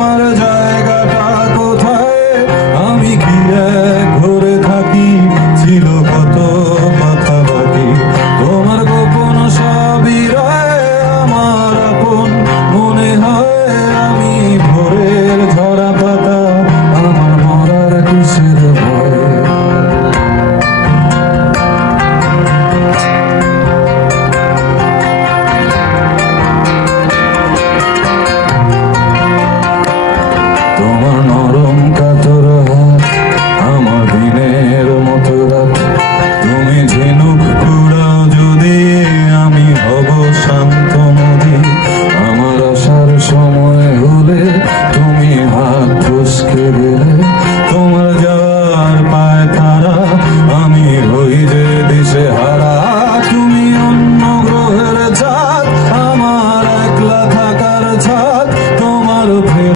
আমার জায়গাটা কোথায়, আমি কি এক ঘরে থাকি, ছিল কত কথা বাকি, তোমার গোপন সবই রয় আমার আপন মনে হয়, আমি ভোরের ঝরা পাতা, আমার মরার কিসের ভয়। তোমার নরম